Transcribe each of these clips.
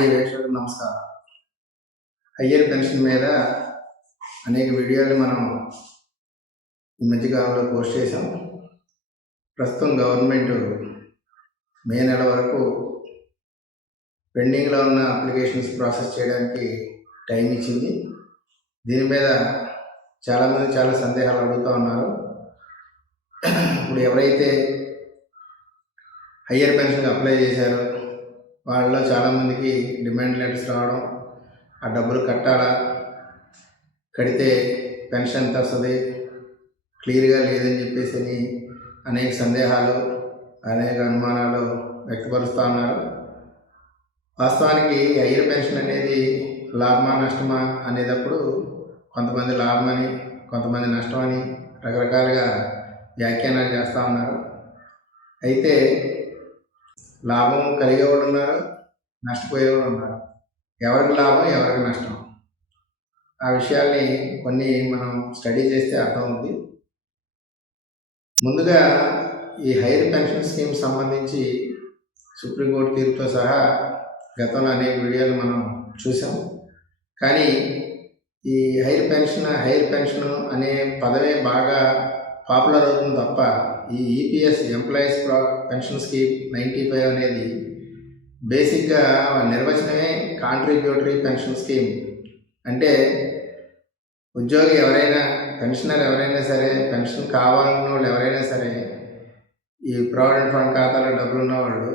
TV వీక్షకులకు నమస్కారం. Higher pension మీద అనేక వీడియోలు మనం ఈ మధ్యకాలంలో పోస్ట్ చేసాం ప్రస్తుతం గవర్నమెంట్ మే నెల వరకు పెండింగ్లో ఉన్న అప్లికేషన్స్ ప్రాసెస్ చేయడానికి టైం ఇచ్చింది. దీని మీద చాలామంది చాలా సందేహాలు అడుగుతూ ఉన్నారు. ఇప్పుడు ఎవరైతే హయ్యర్ పెన్షన్కి అప్లై చేశారో వాళ్ళలో చాలామందికి డిమాండ్ లెటర్స్ రావడం ఆ డబ్బులు కట్టాలా కడితే పెన్షన్ ఎంత వస్తుంది క్లియర్గా లేదని చెప్పేసి అని అనేక సందేహాలు అనేక అనుమానాలు వ్యక్తపరుస్తూ ఉన్నారు. వాస్తవానికి హయ్యర్ పెన్షన్ అనేది లాభమా నష్టమా అనేటప్పుడు కొంతమంది లాభమని కొంతమంది నష్టమని రకరకాలుగా వ్యాఖ్యానాలు చేస్తూ ఉన్నారు. అయితే లాభం కలిగేవాడు ఉన్నారు నష్టపోయేవాడు ఉన్నారు. ఎవరికి లాభం ఎవరికి నష్టం? ఆ విషయాల్ని కొన్ని మనం స్టడీ చేస్తే అర్థమవుతుంది ముందుగా ఈ హైర్ పెన్షన్ స్కీమ్ సంబంధించి సుప్రీంకోర్టు తీర్పుతో సహా గతంలో అనేక వీడియోలు మనం చూసాం. కానీ ఈ హైర్ పెన్షన్ హైర్ పెన్షన్ అనే పదమే బాగా పాపులర్ అవుతుంది తప్ప ఈ EPS employees pension scheme ninety five అనేది బేసిక్గా నిర్వచనమే కాంట్రిబ్యూటరీ పెన్షన్ స్కీమ్ అంటే ఉద్యోగి ఎవరైనా పెన్షనర్ ఎవరైనా సరే పెన్షన్ కావాలన్న వాళ్ళు ఎవరైనా సరే ఈ ప్రావిడెంట్ ఫండ్ ఖాతాలో డబ్బులు ఉన్నవాళ్ళు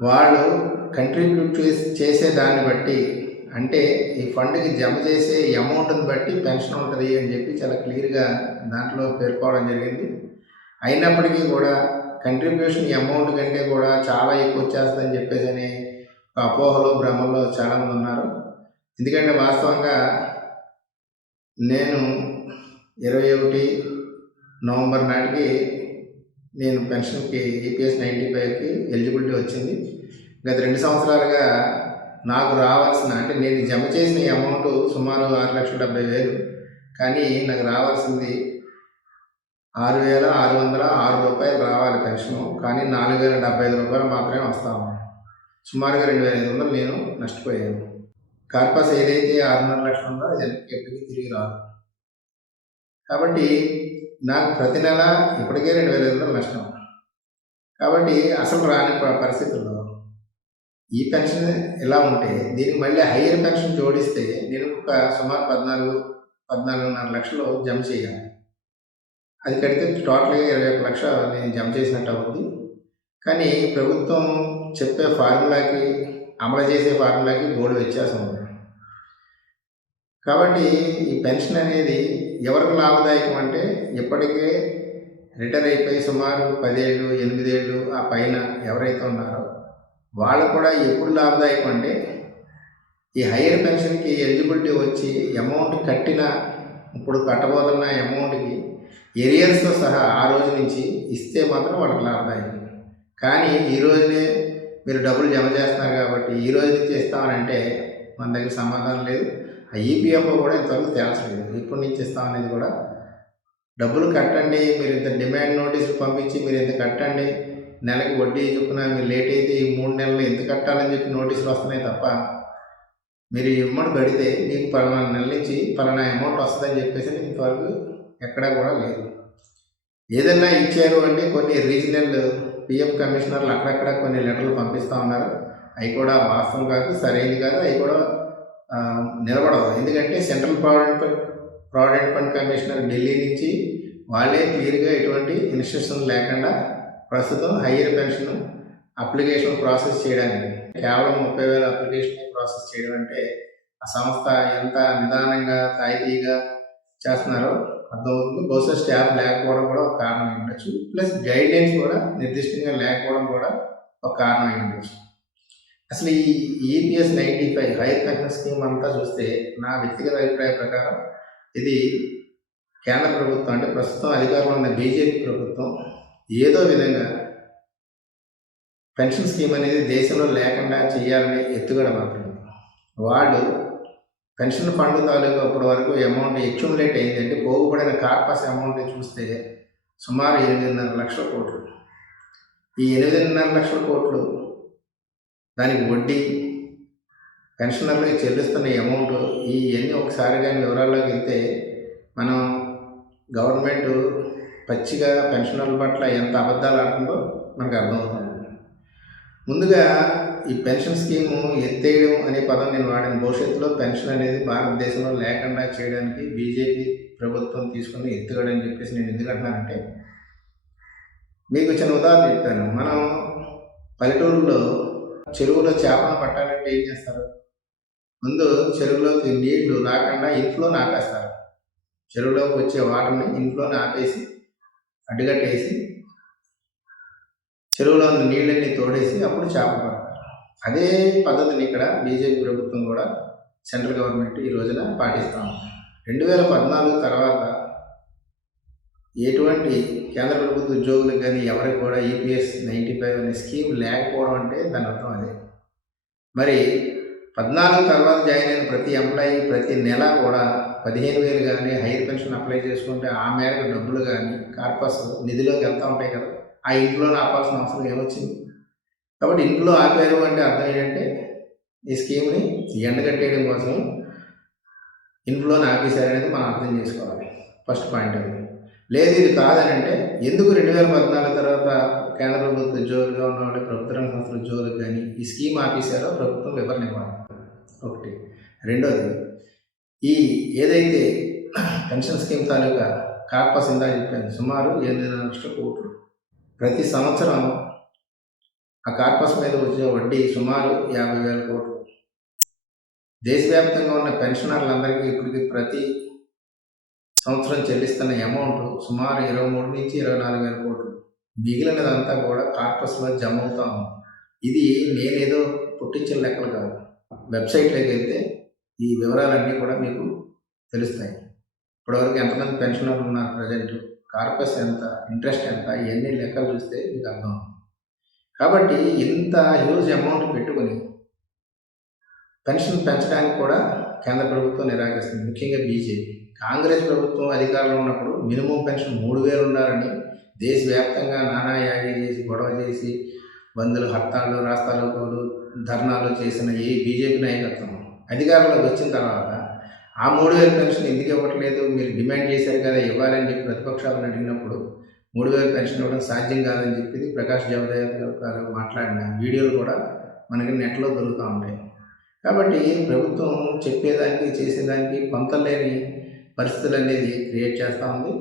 వాళ్ళు కంట్రిబ్యూట్ చేసే దాన్ని బట్టి అంటే ఈ ఫండ్కి జమ చేసే అమౌంట్ని బట్టి పెన్షన్ ఉంటుంది అని చెప్పి చాలా క్లియర్గా దాంట్లో పేర్కోవడం జరిగింది. అయినప్పటికీ కూడా కంట్రిబ్యూషన్ అమౌంట్ కంటే కూడా చాలా ఎక్కువ వచ్చేస్తుందని చెప్పేసి అని అపోహలో భ్రమల్లో చాలామంది ఉన్నారు. ఎందుకంటే వాస్తవంగా నేను ఇరవై ఒకటి నవంబర్ నాటికి నేను పెన్షన్కి ఈపీఎస్ నైంటీ ఫైవ్కి ఎలిజిబిలిటీ వచ్చింది. గత రెండు సంవత్సరాలుగా నాకు రావాల్సిన అంటే నేను జమ చేసిన అమౌంట్ సుమారు ఆరు లక్షల డెబ్బై వేలు. కానీ నాకు రావాల్సింది ఆరు వేల ఆరు వందల ఆరు రూపాయలు రావాలి పెన్షన్ కానీ నాలుగు వేల డెబ్బై ఐదు రూపాయలు మాత్రమే వస్తాము సుమారుగా రెండు వేల ఐదు వందలు నేను నష్టపోయాను. కార్పస్ ఏదైతే ఆరున్నర లక్షలు ఉందో అది ఎప్పటికీ తిరిగి రాదు. కాబట్టి నాకు ప్రతి నెల ఇప్పటికే రెండు వేల ఐదు వందలు నష్టం. కాబట్టి అసలు రాని పరిస్థితుల్లో ఈ పెన్షన్ ఇలా ఉంటే దీనికి మళ్ళీ హయ్యర్ పెన్షన్ జోడిస్తే నేను ఒక సుమారు పద్నాలుగు పద్నాలుగున్నర లక్షలు జమ చేయాలి. అది కడితే టోటల్గా ఇరవై ఒక లక్ష నేను జమ చేసినట్టు అవుతుంది. కానీ ప్రభుత్వం చెప్పే ఫార్ములాకి అమలు చేసే ఫార్ములాకి బోర్డు వ్యత్యాసం ఉంది. కాబట్టి ఈ పెన్షన్ అనేది ఎవరికి లాభదాయకం అంటే ఇప్పటికే రిటైర్ అయిపోయి సుమారు పదేళ్ళు ఎనిమిదేళ్ళు ఆ పైన ఎవరైతే ఉన్నారో వాళ్ళు కూడా ఎప్పుడు లాభదాయకం అంటే ఈ హైయర్ పెన్షన్కి ఎలిజిబిలిటీ వచ్చి అమౌంట్ కట్టిన ఇప్పుడు కట్టబోతున్న అమౌంట్కి ఎరియర్స్తో సహా ఆ రోజు నుంచి ఇస్తే మాత్రం వాళ్ళకి లాభదాయకం. కానీ ఈ రోజునే మీరు డబ్బులు జమ చేస్తున్నారు కాబట్టి ఈ రోజు నుంచి ఇస్తామనంటే మన దగ్గర సమాధానం లేదు. ఆ ఈపీఎఫ్ఓ కూడా ఇంతవరకు తేల్చలేదు. ఇప్పటి నుంచి ఇస్తామనేది కూడా డబ్బులు కట్టండి మీరు ఇంత డిమాండ్ నోటీసులు పంపించి మీరు ఇంత కట్టండి నెలకి వడ్డీ చొప్పున మీరు లేట్ అయితే ఈ మూడు నెలలు ఎంత కట్టాలని చెప్పి నోటీసులు వస్తున్నాయి తప్ప మీరు ఇమ్మడి అమౌంట్ కడితే మీకు పలానా నెల నుంచి పలానా అమౌంట్ వస్తుందని చెప్పేసి ఇంతవరకు ఎక్కడా కూడా లేదు. ఏదన్నా ఇచ్చారు అంటే కొన్ని రీజనల్ పిఎఫ్ కమిషనర్లు అక్కడక్కడ కొన్ని లెటర్లు పంపిస్తూ ఉన్నారు. అవి కూడా వాస్తవం కాదు సరైనది కాదు అవి కూడా నిలబడదు నిలబడవు. ఎందుకంటే central provident fund provident fund commissioner Delhi నుంచి వాళ్ళే క్లియర్గా ఎటువంటి ఇన్స్ట్రక్షన్ లేకుండా ప్రస్తుతం హయ్యర్ పెన్షన్ అప్లికేషన్ ప్రాసెస్ చేయడానికి కేవలం ముప్పై వేల అప్లికేషన్ ప్రాసెస్ చేయడం అంటే ఆ సంస్థ ఎంత నిదానంగా తాయితీగా చేస్తున్నారో అర్థమవుతుంది. బహుశా స్టాఫ్ లేకపోవడం కూడా ఒక కారణం ఉండొచ్చు. ప్లస్ గైడ్ లైన్స్ కూడా నిర్దిష్టంగా లేకపోవడం కూడా ఒక కారణం ఉండొచ్చు. అసలు ఈ EPS ninety five higher pension scheme అంతా చూస్తే నా వ్యక్తిగత అభిప్రాయం ప్రకారం ఇది కేంద్ర ప్రభుత్వం అంటే ప్రస్తుతం అధికారంలో ఉన్న బీజేపీ ప్రభుత్వం ఏదో విధంగా పెన్షన్ స్కీమ్ అనేది దేశంలో లేకుండా చేయాలనే ఎత్తుగడ మాత్రమే. వాడు పెన్షన్ ఫండ్ తాలూకు అప్పటి వరకు అమౌంట్ అక్యుములేట్ అయిందంటే పోగుపడిన కార్పస్ అమౌంట్ చూస్తే సుమారు ఎనిమిదిన్నర లక్షల కోట్లు. ఈ ఎనిమిదిన్నర లక్షల కోట్లు దానికి వడ్డీ పెన్షనర్లకి చెల్లిస్తున్న అమౌంట్ ఇవన్నీ ఒకసారి కానీ వివరాల్లోకి వెళ్తే మనం గవర్నమెంట్ పచ్చిగా పెన్షనర్ల పట్ల ఎంత అబద్ధాలు ఆడుతుందో మనకు అర్థమవుతుంది. ముందుగా ఈ పెన్షన్ స్కీము ఎత్తేయడం అనే పదం నేను వాడిన. భవిష్యత్తులో పెన్షన్ అనేది భారతదేశంలో లేకుండా చేయడానికి బీజేపీ ప్రభుత్వం తీసుకుని ఎత్తుగడని చెప్పేసి నేను ఎందుకంటున్నానంటే మీకు చిన్న ఉదాహరణ చెప్తాను. మనం పల్లెటూరులో చెరువులో చేపలు పట్టాలంటే ఏం చేస్తారు? ముందు చెరువులోకి నీళ్ళు రాకుండా ఇంట్లోనే ఆపేస్తారు. చెరువులోకి వచ్చే వాటర్ని ఇంట్లోనే ఆపేసి అడ్డుగట్టేసి చెరువులో ఉన్న నీళ్ళన్నీ తోడేసి అప్పుడు చేప పడతారు. అదే పద్ధతిని ఇక్కడ బీజేపీ ప్రభుత్వం కూడా సెంట్రల్ గవర్నమెంట్ ఈ రోజున పాటిస్తాం రెండు వేల పద్నాలుగు తర్వాత ఎటువంటి కేంద్ర ప్రభుత్వ ఉద్యోగులకు కానీ ఎవరికి కూడా ఈపీఎస్ నైంటీ ఫైవ్ అనే స్కీమ్ లేకపోవడం అంటే దాని అర్థం అదే. మరి పద్నాలుగు తర్వాత జాయిన్ అయిన ప్రతి ఎంప్లాయీ ప్రతి నెల కూడా పదిహేను వేలు కానీ హైర్ పెన్షన్ అప్లై చేసుకుంటే ఆ మేరకు డబ్బులు కానీ కార్పస్ నిధిలోకి వెళ్తూ ఉంటాయి కదా. ఆ ఇంట్లో ఆపాల్సిన అవసరం ఏమొచ్చింది? కాబట్టి ఇంట్లో ఆపారు అంటే అర్థం ఏంటంటే ఈ స్కీమ్ని ఎండగట్టేయడం కోసం ఇన్ఫ్లోని ఆపేశారనేది మనం అర్థం చేసుకోవాలి. ఫస్ట్ పాయింట్ అది. లేదు ఇది కాదని అంటే ఎందుకు రెండు వేల పద్నాలుగు తర్వాత కేంద్ర ప్రభుత్వ ఉద్యోగులుగా ఉన్న వాళ్ళు ప్రభుత్వ రంగ సంస్థల ఉద్యోగులకు కానీ ఈ స్కీమ్ ఆపేశారో ప్రభుత్వం వివరణ ఇవ్వాలి. ఒకటి. రెండోది ఈ ఏదైతే పెన్షన్ స్కీమ్ తాలూకా కార్పస్ ఇందా చెప్పాను సుమారు ఎనిమిది లక్షల కోట్లు. ప్రతి సంవత్సరం ఆ కార్పస్ మీద వచ్చే వడ్డీ సుమారు యాభై వేల కోట్లు. దేశవ్యాప్తంగా ఉన్న పెన్షనర్లందరికీ ఇప్పటికి ప్రతి సంవత్సరం చెల్లిస్తున్న అమౌంట్ సుమారు ఇరవై మూడు నుంచి ఇరవై నాలుగు వేల కోట్లు. మిగిలినదంతా కూడా కార్పస్లో జమ అవుతా ఉంది. ఇది నేనేదో పుట్టించిన లెక్కలు కాదు. వెబ్సైట్లోకి వెళ్తే ఈ వివరాలన్నీ కూడా మీకు తెలుస్తాయి. ఇప్పటివరకు ఎంతమంది పెన్షనర్లు ఉన్నారు ప్రజెంట్? కార్పస్ ఎంత? ఇంట్రెస్ట్ ఎంత? ఇవన్నీ లెక్కలు చూస్తే మీకు అర్థం కాబట్టి ఇంత హ్యూజ్ అమౌంట్ పెట్టుకుని పెన్షన్ పెంచడానికి కూడా కేంద్ర ప్రభుత్వం నిరాకరిస్తుంది. ముఖ్యంగా బీజేపీ. కాంగ్రెస్ ప్రభుత్వం అధికారంలో ఉన్నప్పుడు మినిమం పెన్షన్ మూడు వేలు ఉండాలని దేశవ్యాప్తంగా నానా యాగి చేసి గొడవ చేసి బంధులు హర్తాళ్ళు రాస్తాలు ధర్నాలు చేసిన ఏ బీజేపీ నాయకత్వం. అధికారంలోకి వచ్చిన తర్వాత ఆ మూడు వేల పెన్షన్ ఎందుకు ఇవ్వట్లేదు? మీరు డిమాండ్ చేశారు కదా ఇవ్వాలని చెప్పి ప్రతిపక్షాలను అడిగినప్పుడు మూడు వేల పెన్షన్ ఇవ్వడం సాధ్యం కాదని చెప్పి ప్రకాష్ జావదేకర్ గారు మాట్లాడిన వీడియోలు కూడా మనకి నెట్లో దొరుకుతూ ఉంటాయి. కాబట్టి ప్రభుత్వం చెప్పేదానికి చేసేదానికి పొంతలేని పరిస్థితులు అనేది క్రియేట్ చేస్తూ ఉంది.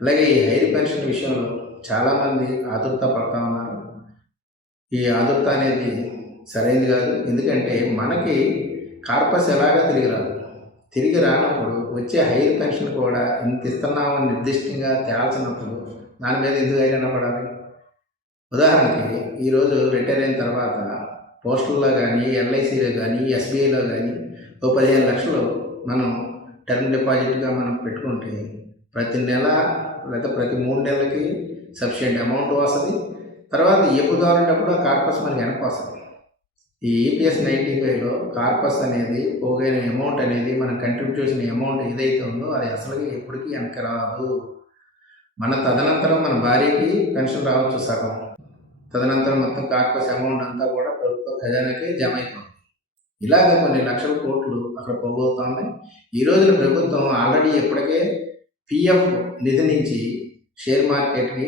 అలాగే ఈ హైర్ పెన్షన్ విషయంలో చాలామంది ఆతృత పడతా ఉన్నారు. ఈ ఆతృత అనేది సరైనది కాదు. ఎందుకంటే మనకి కార్పస్ ఎలాగా తిరిగి రాదు. తిరిగి రానప్పుడు వచ్చే హైర్ పెన్షన్ కూడా ఇంత ఇస్తున్నామని నిర్దిష్టంగా తేల్చినప్పుడు దాని మీద ఎందుకు హైరాణ పడాలి ఉదాహరణకి ఈరోజు రిటైర్ అయిన తర్వాత పోస్టుల్లో కానీ ఎల్ఐసిలో కానీ ఎస్బీఐలో కానీ ఓ పదిహేను లక్షలు మనం టర్మ్ డిపాజిట్గా మనం పెట్టుకుంటే ప్రతి నెల లేదా ప్రతి మూడు నెలలకి సఫిషియంట్ అమౌంట్ వస్తుంది. తర్వాత ఎప్పుడు కావాలంటప్పుడు ఆ కార్పస్ మనకి వెనక్కి వస్తుంది. ఈ ఈపీఎస్ నైంటీ ఫైవ్లో కార్పస్ అనేది పోగైన అమౌంట్ అనేది మనం కంట్రిబ్యూట్ చేసిన అమౌంట్ ఏదైతే ఉందో అది అసలుగా ఎప్పటికీ వెనక్కి రాదు. మన తదనంతరం మన భార్యకి పెన్షన్ రావచ్చు సగం. తదనంతరం మొత్తం కార్పస్ అమౌంట్ అంతా కూడా ప్రభుత్వ ఖజానాకి జమ అయిపోతుంది. ఇలాగ కొన్ని లక్షల కోట్లు అక్కడ పోగొడుతుంది. ఈ రోజున ప్రభుత్వం ఆల్రెడీ ఇప్పటికే పిఎఫ్ నిధి నుంచి షేర్ మార్కెట్కి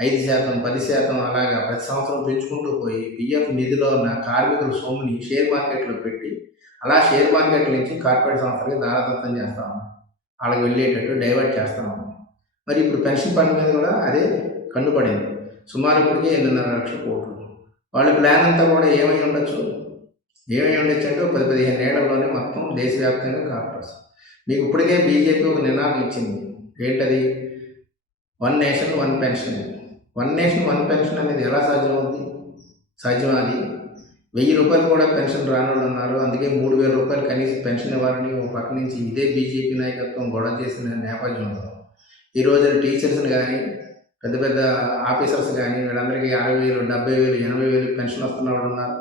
ఐదు శాతం పది శాతం అలాగా ప్రతి సంవత్సరం పెంచుకుంటూ పోయి పిఎఫ్ నిధిలో ఉన్న కార్మికుల సొమ్ముని షేర్ మార్కెట్లో పెట్టి అలా షేర్ మార్కెట్ నుంచి కార్పొరేట్ సంస్థలకి దారదత్తం చేస్తాం వాళ్ళకి వెళ్ళేటట్టు డైవర్ట్ చేస్తాము మరి ఇప్పుడు పెన్షన్ ఫండ్ మీద కూడా అదే కన్నుపడింది సుమారు ఇప్పటికే ఎనిమిదిన్నర లక్షల కోట్లు. వాళ్ళ ప్లాన్ అంతా కూడా ఏమై ఉండొచ్చు? ఏమై ఉండొచ్చు అంటే పది పదిహేను ఏళ్ళలోనే మొత్తం దేశవ్యాప్తంగా కార్పొరేట్స్. మీకు ఇప్పటికే బీజేపీ ఒక నినాదం ఇచ్చింది. ఏంటది? One nation one pension. One nation one pension అనేది ఎలా సాధ్యమవుతుంది? సాధ్యం అది వెయ్యి రూపాయలు కూడా పెన్షన్ రానోళ్ళు ఉన్నారు అందుకే మూడు వేల రూపాయలు కనీసం పెన్షన్ ఇవ్వాలని ఒక పక్క నుంచి ఇదే బీజేపీ నాయకత్వం గొడవ చేసిన నేపథ్యంలో. ఈ రోజున టీచర్స్ని కానీ పెద్ద పెద్ద ఆఫీసర్స్ కానీ వీళ్ళందరికీ అరవై వేలు డెబ్బై వేలు ఎనభై వేలు పెన్షన్ వస్తున్న వాళ్ళు ఉన్నారు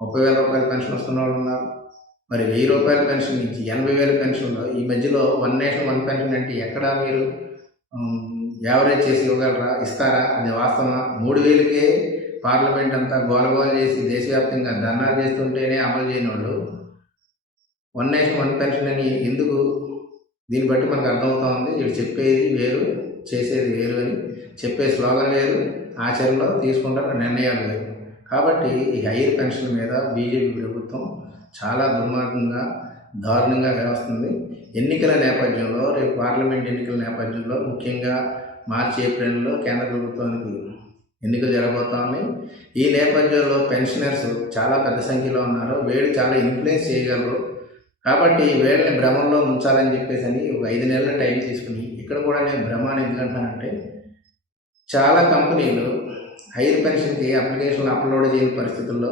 ముప్పై వేల రూపాయలు పెన్షన్ వస్తున్న వాళ్ళు ఉన్నారు మరి వెయ్యి రూపాయల పెన్షన్ నుంచి ఎనభై వేల పెన్షన్లో ఈ మధ్యలో వన్ నేషన్ వన్ పెన్షన్ అంటే ఎక్కడ మీరు యావరేజ్ చేసి ఇవ్వగలరా? ఇస్తారా? అది వాస్తవం మూడు వేలకే పార్లమెంట్ అంతా గోలగోల చేసి దేశవ్యాప్తంగా ధర్నాలు చేస్తుంటేనే అమలు చేయని వాళ్ళు వన్ నేషన్ వన్ పెన్షన్ అని ఎందుకు? దీన్ని బట్టి మనకు అర్థమవుతా ఉంది వీళ్ళు చెప్పేది వేరు చేసేది వేరు అని చెప్పే స్లోగన్ లేదు ఆచరణలో తీసుకుంటున్న నిర్ణయాలు లేవు కాబట్టి ఈ హైయర్ పెన్షన్ మీద బీజేపీ ప్రభుత్వం చాలా దుర్మార్గంగా దారుణంగా వ్యవస్తుంది ఎన్నికల నేపథ్యంలో రేపు పార్లమెంట్ ఎన్నికల నేపథ్యంలో ముఖ్యంగా మార్చి ఏప్రిల్లో కేంద్ర ప్రభుత్వానికి ఎన్నికలు జరగబోతా ఉన్నాయి ఈ నేపథ్యంలో పెన్షనర్స్ చాలా పెద్ద సంఖ్యలో ఉన్నారు. వేడి చాలా ఇన్ఫ్లుయెన్స్ చేయగలరు. కాబట్టి వేడిని భ్రమంలో ఉంచాలని చెప్పేసి అని ఒక ఐదు నెలల టైం తీసుకుని ఇక్కడ కూడా నేను భ్రమాన్ని ఎందుకంటానంటే చాలా కంపెనీలు హైర్ పెన్షన్కి అప్లికేషన్లు అప్లోడ్ చేయని పరిస్థితుల్లో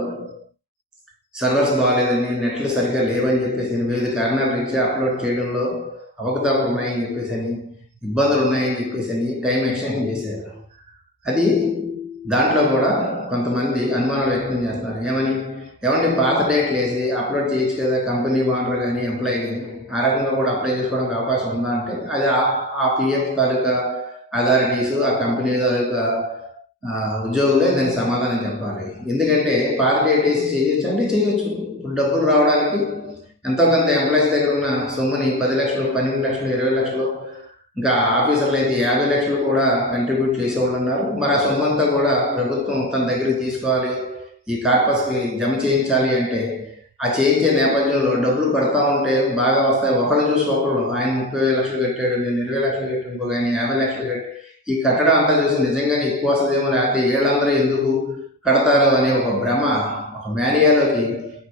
సర్వర్స్ బాగాలేదని నెట్లు సరిగ్గా లేవని చెప్పేసి వివిధ కారణాల రీత్యా అప్లోడ్ చేయడంలో అవకతవకలు ఉన్నాయని చెప్పేసి అని ఇబ్బందులు ఉన్నాయని చెప్పేసి అని టైం ఎక్స్టెన్షన్ చేశారు. అది దాంట్లో కూడా కొంతమంది అనుమానాలు వ్యక్తం చేస్తున్నారు. ఏమని? ఏమంటే పాత డేట్లు వేసి అప్లోడ్ చేయొచ్చు కదా కంపెనీ ఓనర్ కానీ ఎంప్లాయీ కానీ ఆ రకంగా కూడా అప్లై చేసుకోవడానికి అవకాశం ఉందా అంటే అది ఆ- ఆ పిఎఫ్ తాలూకా అథారిటీస్ ఆ కంపెనీ తాలూకా ఉద్యోగులే దానికి సమాధానం చెప్పాలి. ఎందుకంటే పాత డేట్ వేసి చేయొచ్చు అంటే చేయొచ్చు. ఇప్పుడు డబ్బులు రావడానికి ఎంతో కొంత ఎంప్లాయీస్ దగ్గర ఉన్న సొమ్ముని పది లక్షలు పన్నెండు లక్షలు ఇరవై లక్షలు ఇంకా ఆఫీసర్లు అయితే యాభై లక్షలు కూడా కంట్రిబ్యూట్ చేసేవాళ్ళు ఉన్నారు మరి ఆ సొమ్ము అంతా కూడా ప్రభుత్వం తన దగ్గరికి తీసుకోవాలి. ఈ కార్పస్కి జమ చేయించాలి అంటే ఆ చేయించే నేపథ్యంలో డబ్బులు పడతా ఉంటే బాగా వస్తాయి. ఒకళ్ళు చూసి ఒకళ్ళు ఆయన ముప్పై వేల లక్షలు కట్టాడు నేను ఇరవై లక్షలు కట్టాడు ఇంకొక ఆయన యాభై లక్షలు కట్టి ఈ కట్టడం అంతా చూసి నిజంగానే ఎక్కువ వస్తుందేమో లేకపోతే ఏళ్ళందరూ ఎందుకు కడతారు అనే ఒక భ్రమ ఒక మేనియాలోకి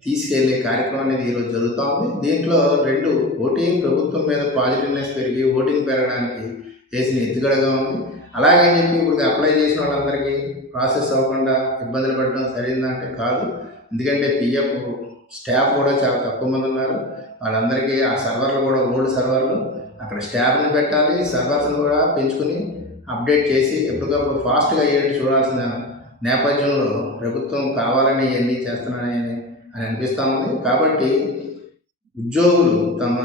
తీసుకెళ్ళే కార్యక్రమం అనేది ఈరోజు జరుగుతూ ఉంది. దీంట్లో రెండు ఓటింగ్ ప్రభుత్వం మీద పాజిటివ్నెస్ పెరిగి ఓటింగ్ పెరగడానికి చేసిన ఎత్తుగడగా ఉంది. అలాగే చెప్పి ఇప్పుడు అప్లై చేసిన వాళ్ళందరికీ ప్రాసెస్ అవ్వకుండా ఇబ్బందులు పడడం సరైందంటే కాదు. ఎందుకంటే పిఎఫ్ స్టాఫ్ కూడా చాలా తక్కువ మంది ఉన్నారు. వాళ్ళందరికీ ఆ సర్వర్లు కూడా ఓల్డ్ సర్వర్లు. అక్కడ స్టాఫ్ని పెట్టాలి సర్వర్స్ని కూడా పెంచుకుని అప్డేట్ చేసి ఎప్పటికప్పుడు ఫాస్ట్గా ఏంటి చూడాల్సిన నేపథ్యంలో ప్రభుత్వం కావాలని ఇవన్నీ చేస్తున్నారని అని అనిపిస్తూ ఉంది. కాబట్టి ఉద్యోగులు తమ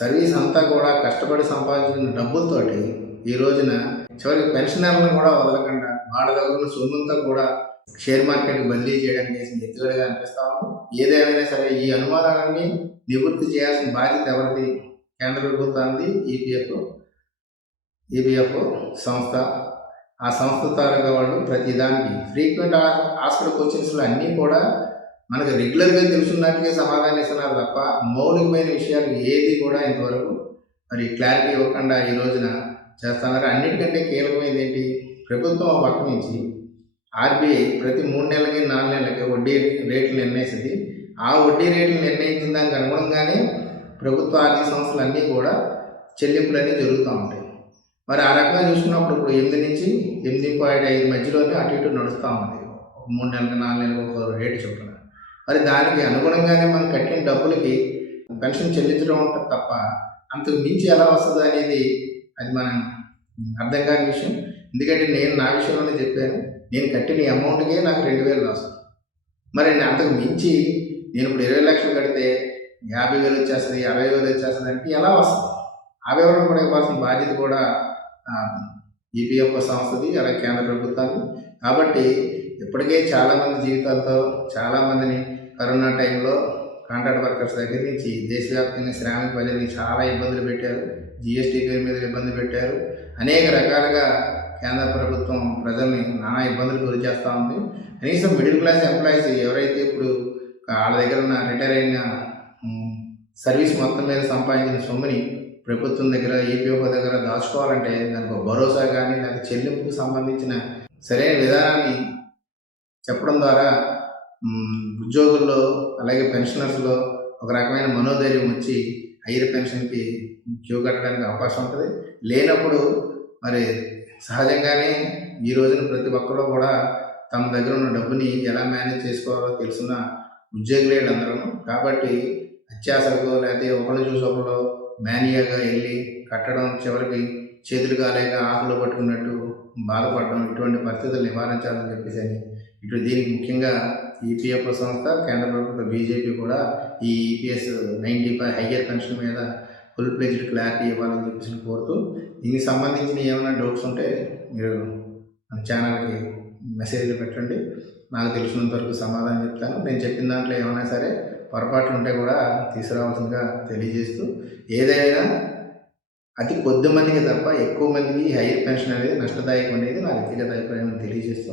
సర్వీస్ అంతా కూడా కష్టపడి సంపాదించిన డబ్బులతోటి ఈ రోజున చివరికి పెన్షనర్లను కూడా వదలకుండా వాళ్ళ దగ్గర ఉన్న కూడా షేర్ మార్కెట్కి బదిలీ చేయడానికి చేసిన ఎత్తుగడగా అనిపిస్తా ఉంది. ఏదేమైనా సరే ఈ అనుమానాలన్నీ నివృత్తి చేయాల్సిన బాధ్యత ఎవరిది? కేంద్ర ప్రభుత్వానికి ఈపీఎఫ్ ఈపీఎఫ్ సంస్థ. ఆ సంస్థ తాలూకా వాళ్ళు ప్రతి దానికి ఫ్రీక్వెంట్ హాస్పిటల్ కోచింగ్స్లో అన్నీ కూడా మనకు రెగ్యులర్గా తెలుసున్నట్టుగా సమాధానం ఇస్తున్నారు తప్ప మౌలికమైన విషయాలు ఏది కూడా ఇంతవరకు మరి క్లారిటీ ఇవ్వకుండా ఈ రోజున చేస్తున్నారు. అన్నిటికంటే కీలకమైనది ఏంటి? ప్రభుత్వం పక్క నుంచి ఆర్బీఐ ప్రతి మూడు నెలలకి నాలుగు నెలలకి వడ్డీ రేట్లు నిర్ణయిస్తుంది. ఆ వడ్డీ రేట్లు నిర్ణయించిన దానికి అనుగుణంగానే ప్రభుత్వ ఆర్థిక సంస్థలు అన్నీ కూడా చెల్లింపులన్నీ జరుగుతూ ఉంటాయి. మరి ఆ రకంగా చూసుకున్నప్పుడు ఇప్పుడు ఎనిమిది నుంచి ఎనిమిది పాయింట్ ఐదు మధ్యలోనే అటు ఇటు నడుస్తూ ఉంది. మూడు నెలలకు నాలుగు నెలలకు ఒక రేటు చొప్పున మరి దానికి అనుగుణంగానే మనం కట్టిన డబ్బులకి పెన్షన్ చెల్లించడం ఉంటుంది తప్ప అంతకు మించి ఎలా వస్తుంది అనేది అది మనం అర్థం కాని విషయం. ఎందుకంటే నేను నా విషయంలోనే చెప్పాను నేను కట్టిన అమౌంట్కే నాకు రెండు వేలు వస్తుంది మరి అంతకు మించి నేను ఇప్పుడు ఇరవై లక్షలు కడితే యాభై వేలు వచ్చేస్తుంది అరవై వేలు వచ్చేస్తుంది అంటే ఎలా వస్తుంది? ఆ వివరణ కూడా ఇవ్వాల్సిన బాధ్యత కూడా ఈపీఎఫ్ సంస్థది అలాగే కేంద్ర ప్రభుత్వాన్ని కాబట్టి ఇప్పటికే చాలామంది జీవితాలతో చాలామందిని కరోనా టైంలో కాంట్రాక్ట్ వర్కర్స్ దగ్గర నుంచి దేశవ్యాప్తంగా శ్రామిక ప్రజల్ని చాలా ఇబ్బందులు పెట్టారు. జిఎస్టీ పేరు మీద ఇబ్బంది పెట్టారు. అనేక రకాలుగా కేంద్ర ప్రభుత్వం ప్రజల్ని నానా ఇబ్బందులు గురి చేస్తూ ఉంది. కనీసం మిడిల్ క్లాస్ ఎంప్లాయీస్ ఎవరైతే ఇప్పుడు వాళ్ళ దగ్గర ఉన్న రిటైర్ అయిన సర్వీస్ మొత్తం మీద సంపాదించిన సొమ్ముని ప్రభుత్వం దగ్గర ఈపీఓ దగ్గర దాచుకోవాలంటే దానికి భరోసా కానీ దానికి చెల్లింపుకు సంబంధించిన సరైన విధానాన్ని చెప్పడం ద్వారా ఉద్యోగుల్లో అలాగే పెన్షనర్స్లో ఒక రకమైన మనోధైర్యం వచ్చి హైయర్ పెన్షన్కి క్యూ కట్టడానికి అవకాశం ఉంటుంది. లేనప్పుడు మరి సహజంగానే ఈ రోజున ప్రతి ఒక్కరు కూడా తమ దగ్గర ఉన్న డబ్బుని ఎలా మేనేజ్ చేసుకోవాలో తెలుసున్న ఉద్యోగులే కాబట్టి అత్యాసలకు లేకపోతే ఒకళ్ళు చూసి ఒకళ్ళు మేనియాగా వెళ్ళి కట్టడం చివరికి చేతులు కాలేక ఆకులు పట్టుకున్నట్టు బాధపడడం ఇటువంటి పరిస్థితులు నివారించాలని చెప్పేసి అని ఇటు దీనికి ముఖ్యంగా ఈపీఎఫ్ సంస్థ కేంద్ర ప్రభుత్వ బీజేపీ కూడా ఈ EPS ninety five higher pension మీద ఫుల్ ప్లేజ్డ్ క్లారిటీ ఇవ్వాలని చెప్పేసి కోరుతూ దీనికి సంబంధించిన ఏమైనా డౌట్స్ ఉంటే మీరు మన ఛానల్కి మెసేజ్లు పెట్టండి. నాకు తెలిసినంత వరకు సమాధానం చెప్తాను. నేను చెప్పిన దాంట్లో ఏమైనా సరే పొరపాట్లు ఉంటే కూడా తీసుకురావాల్సిందిగా తెలియజేస్తూ ఏదైనా అతి కొద్ది మందికి తప్ప ఎక్కువ మందికి హైయర్ పెన్షన్ అనేది నష్టదాయకం అనేది నా వ్యక్తిగత అభిప్రాయం తెలియజేస్తూ